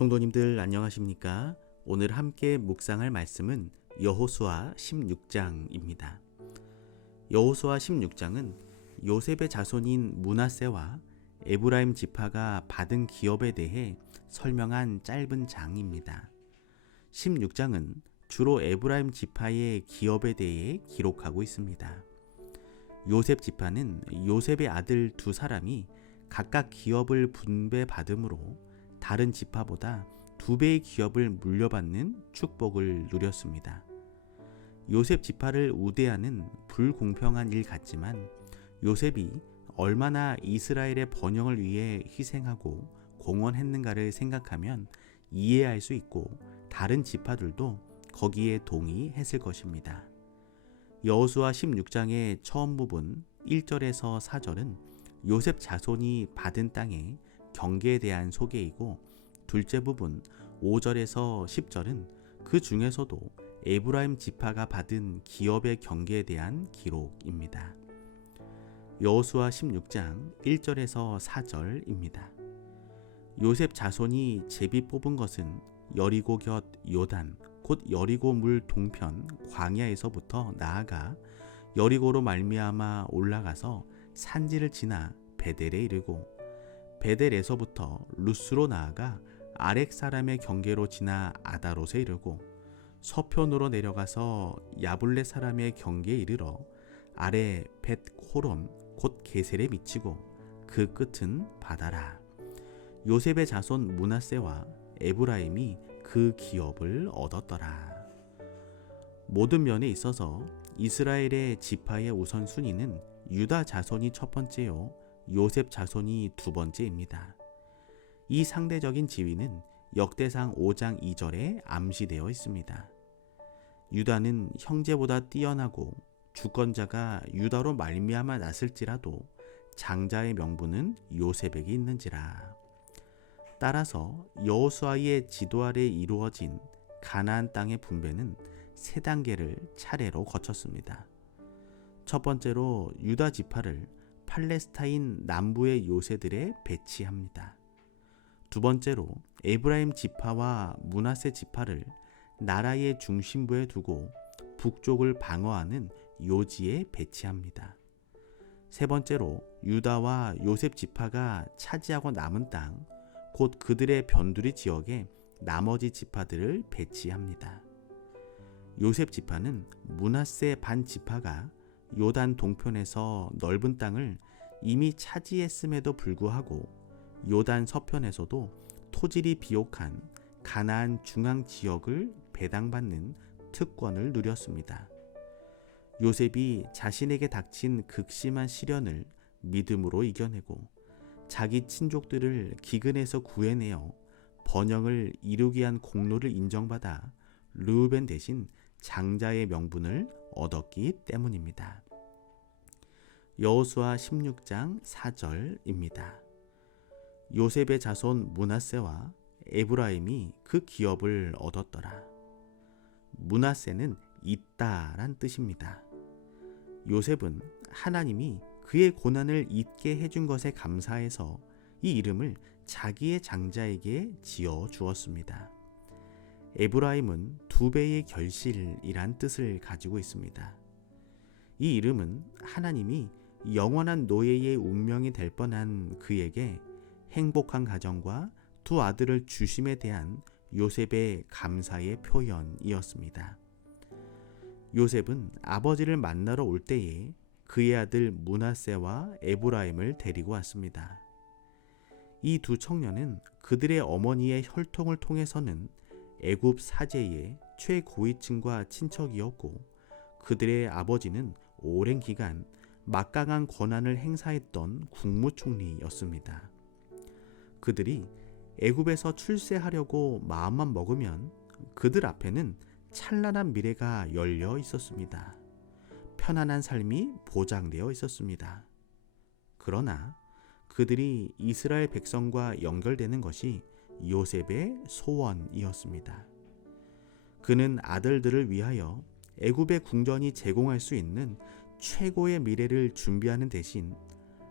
성도님들 안녕하십니까? 오늘 함께 묵상할 말씀은 여호수아 16장입니다. 여호수아 16장은 요셉의 자손인 므낫세와 에브라임 지파가 받은 기업에 대해 설명한 짧은 장입니다. 16장은 주로 에브라임 지파의 기업에 대해 기록하고 있습니다. 요셉 지파는 요셉의 아들 두 사람이 각각 기업을 분배받음으로 다른 지파보다 2배의 기업을 물려받는 축복을 누렸습니다. 요셉 지파를 우대하는 불공평한 일 같지만 요셉이 얼마나 이스라엘의 번영을 위해 희생하고 공헌했는가를 생각하면 이해할 수 있고 다른 지파들도 거기에 동의했을 것입니다. 여호수아 16장의 처음 부분 1절에서 4절은 요셉 자손이 받은 땅의 경계에 대한 소개이고, 둘째 부분 5절에서 10절은 그 중에서도 에브라임 지파가 받은 기업의 경계에 대한 기록입니다. 여호수아 16장 1절에서 4절입니다. 요셉 자손이 제비 뽑은 것은 여리고 곁 요단 곧 여리고 물 동편 광야에서부터 나아가 여리고로 말미암아 올라가서 산지를 지나 베델에 이르고 베델에서부터 루스로 나아가 아렉 사람의 경계로 지나 아다롯에 이르고 서편으로 내려가서 야블레 사람의 경계에 이르러 아래 벳 호론 곧 게셀에 미치고 그 끝은 바다라. 요셉의 자손 므낫세와 에브라임이 그 기업을 얻었더라. 모든 면에 있어서 이스라엘의 지파의 우선순위는 유다 자손이 첫 번째요, 요셉 자손이 두 번째입니다. 이 상대적인 지위는 역대상 5장 2절에 암시되어 있습니다. 유다는 형제보다 뛰어나고 주권자가 유다로 말미암아 났을지라도 장자의 명분은 요셉에게 있는지라. 따라서 여호수아의 지도 아래 이루어진 가나안 땅의 분배는 세 단계를 차례로 거쳤습니다. 첫 번째로 유다 지파를 팔레스타인 남부의 요새들에 배치합니다. 두 번째로 에브라임 지파와 므낫세 지파를 나라의 중심부에 두고 북쪽을 방어하는 요지에 배치합니다. 세 번째로 유다와 요셉 지파가 차지하고 남은 땅, 곧 그들의 변두리 지역에 나머지 지파들을 배치합니다. 요셉 지파는 므낫세 반 지파가 요단 동편에서 넓은 땅을 이미 차지했음에도 불구하고 요단 서편에서도 토질이 비옥한 가나안 중앙 지역을 배당받는 특권을 누렸습니다. 요셉이 자신에게 닥친 극심한 시련을 믿음으로 이겨내고 자기 친족들을 기근에서 구해내어 번영을 이루기 위한 공로를 인정받아 르우벤 대신 장자의 명분을 얻었기 때문입니다. 여호수아 16장 4절입니다. 요셉의 자손 므낫세와 에브라임이 그 기업을 얻었더라. 므낫세는 있다란 뜻입니다. 요셉은 하나님이 그의 고난을 잊게 해준 것에 감사해서 이 이름을 자기의 장자에게 지어 주었습니다. 에브라임은 2배의 결실이란 뜻을 가지고 있습니다. 이 이름은 하나님이 영원한 노예의 운명이 될 뻔한 그에게 행복한 가정과 두 아들을 주심에 대한 요셉의 감사의 표현이었습니다. 요셉은 아버지를 만나러 올 때에 그의 아들 므낫세와 에브라임을 데리고 왔습니다. 이 두 청년은 그들의 어머니의 혈통을 통해서는 애굽 사제의 최고위층과 친척이었고, 그들의 아버지는 오랜 기간 막강한 권한을 행사했던 국무총리였습니다. 그들이 애굽에서 출세하려고 마음만 먹으면 그들 앞에는 찬란한 미래가 열려 있었습니다. 편안한 삶이 보장되어 있었습니다. 그러나 그들이 이스라엘 백성과 연결되는 것이 요셉의 소원이었습니다. 그는 아들들을 위하여 애굽의 궁전이 제공할 수 있는 최고의 미래를 준비하는 대신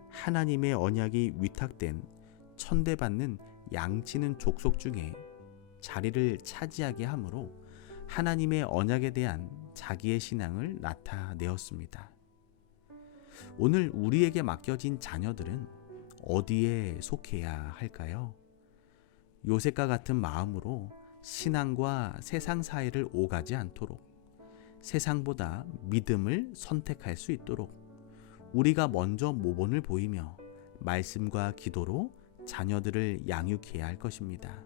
하나님의 언약이 위탁된 천대받는 양치는 족속 중에 자리를 차지하게 하므로 하나님의 언약에 대한 자기의 신앙을 나타내었습니다. 오늘 우리에게 맡겨진 자녀들은 어디에 속해야 할까요? 요셉과 같은 마음으로 신앙과 세상 사이를 오가지 않도록, 세상보다 믿음을 선택할 수 있도록 우리가 먼저 모본을 보이며 말씀과 기도로 자녀들을 양육해야 할 것입니다.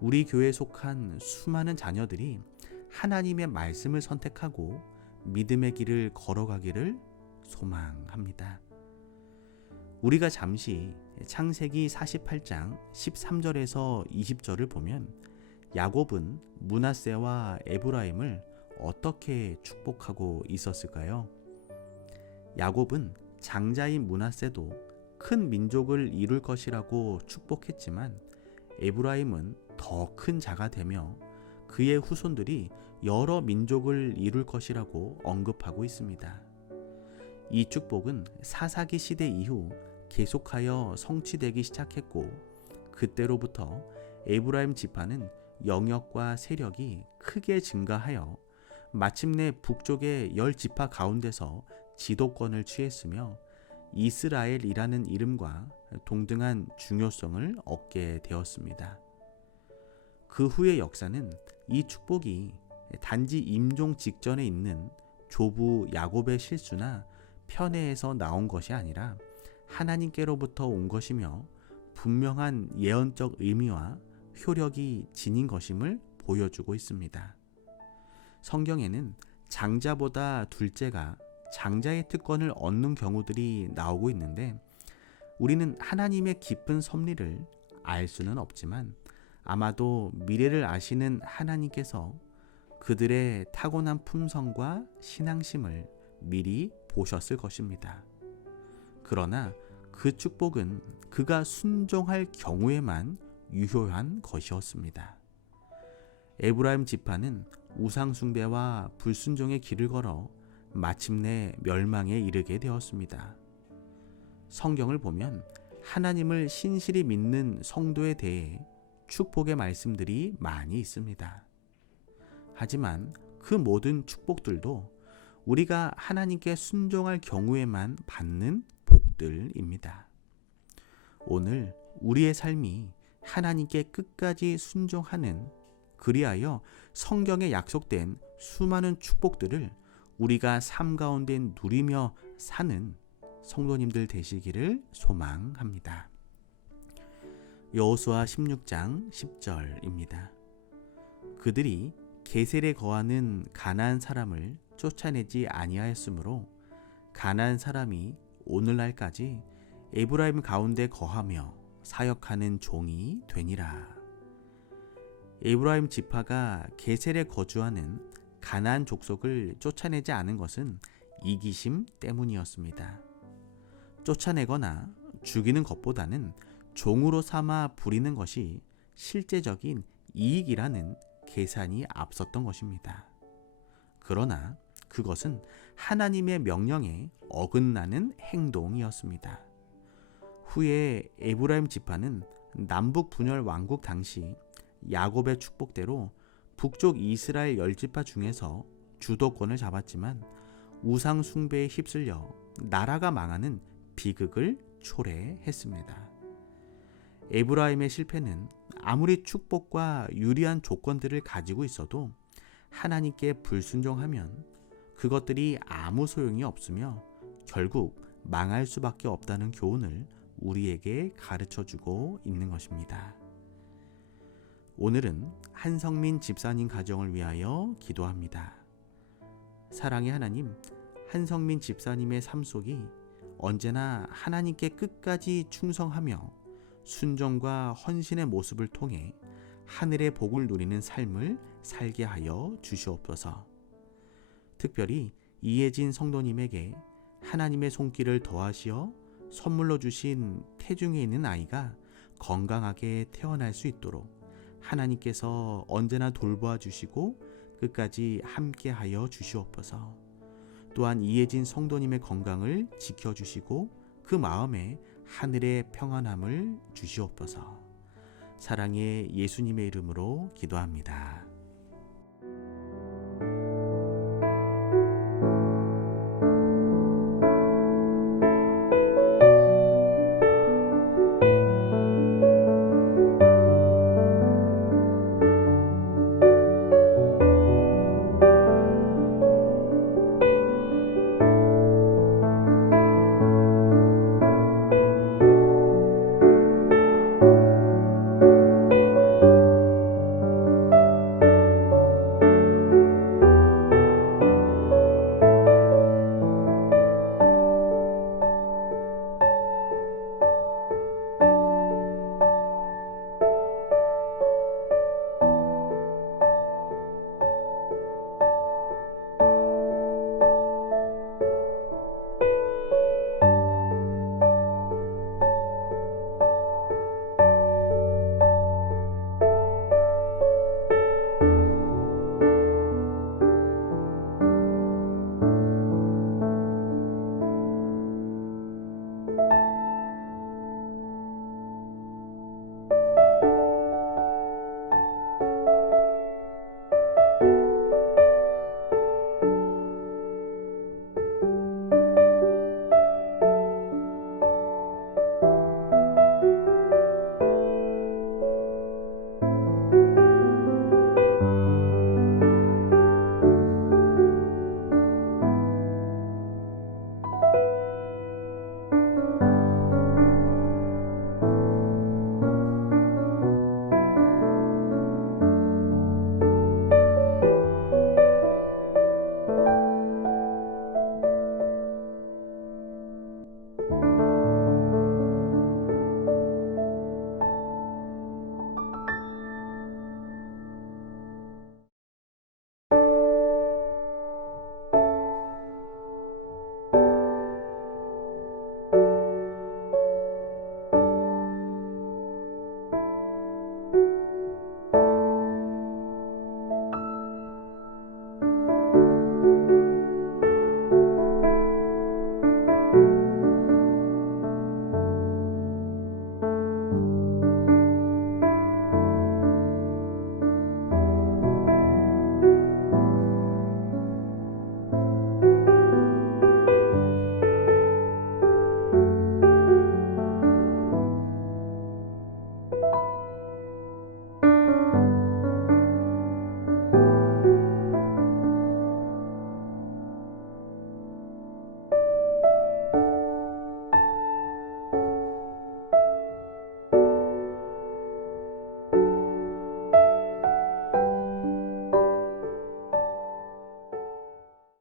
우리 교회에 속한 수많은 자녀들이 하나님의 말씀을 선택하고 믿음의 길을 걸어가기를 소망합니다. 우리가 잠시 창세기 48장 13절에서 20절을 보면 야곱은 므낫세와 에브라임을 어떻게 축복하고 있었을까요? 야곱은 장자인 므낫세도 큰 민족을 이룰 것이라고 축복했지만 에브라임은 더 큰 자가 되며 그의 후손들이 여러 민족을 이룰 것이라고 언급하고 있습니다. 이 축복은 사사기 시대 이후 계속하여 성취되기 시작했고, 그때로부터 에브라임 지파는 영역과 세력이 크게 증가하여 마침내 북쪽의 10지파 가운데서 지도권을 취했으며 이스라엘이라는 이름과 동등한 중요성을 얻게 되었습니다. 그 후의 역사는 이 축복이 단지 임종 직전에 있는 조부 야곱의 실수나 편애에서 나온 것이 아니라 하나님께로부터 온 것이며 분명한 예언적 의미와 효력이 지닌 것임을 보여주고 있습니다. 성경에는 장자보다 둘째가 장자의 특권을 얻는 경우들이 나오고 있는데, 우리는 하나님의 깊은 섭리를 알 수는 없지만 아마도 미래를 아시는 하나님께서 그들의 타고난 품성과 신앙심을 미리 보셨을 것입니다. 그러나 그 축복은 그가 순종할 경우에만 유효한 것이었습니다. 에브라임 지파는 우상 숭배와 불순종의 길을 걸어 마침내 멸망에 이르게 되었습니다. 성경을 보면 하나님을 신실히 믿는 성도에 대해 축복의 말씀들이 많이 있습니다. 하지만 그 모든 축복들도 우리가 하나님께 순종할 경우에만 받는 복들입니다. 오늘 우리의 삶이 하나님께 끝까지 순종하는, 그리하여 성경에 약속된 수많은 축복들을 우리가 삶 가운데 누리며 사는 성도님들 되시기를 소망합니다. 여호수아 16장 10절입니다. 그들이 게셀에 거하는 가나안 사람을 쫓아내지 아니하였으므로 가나안 사람이 오늘날까지 에브라임 가운데 거하며 사역하는 종이 되니라. 에브라임 지파가 게셀에 거주하는 가나안 족속을 쫓아내지 않은 것은 이기심 때문이었습니다. 쫓아내거나 죽이는 것보다는 종으로 삼아 부리는 것이 실제적인 이익이라는 계산이 앞섰던 것입니다. 그러나 그것은 하나님의 명령에 어긋나는 행동이었습니다. 후에 에브라임 지파는 남북 분열 왕국 당시 야곱의 축복대로 북쪽 이스라엘 10지파 중에서 주도권을 잡았지만 우상 숭배에 휩쓸려 나라가 망하는 비극을 초래했습니다. 에브라임의 실패는 아무리 축복과 유리한 조건들을 가지고 있어도 하나님께 불순종하면 그것들이 아무 소용이 없으며 결국 망할 수밖에 없다는 교훈을 우리에게 가르쳐주고 있는 것입니다. 오늘은 한성민 집사님 가정을 위하여 기도합니다. 사랑의 하나님, 한성민 집사님의 삶 속이 언제나 하나님께 끝까지 충성하며 순종과 헌신의 모습을 통해 하늘의 복을 누리는 삶을 살게 하여 주시옵소서. 특별히 이혜진 성도님에게 하나님의 손길을 더하시어 선물로 주신 태중에 있는 아이가 건강하게 태어날 수 있도록 하나님께서 언제나 돌보아 주시고 끝까지 함께하여 주시옵소서. 또한 이혜진 성도님의 건강을 지켜주시고 그 마음에 하늘의 평안함을 주시옵소서. 사랑의 예수님의 이름으로 기도합니다.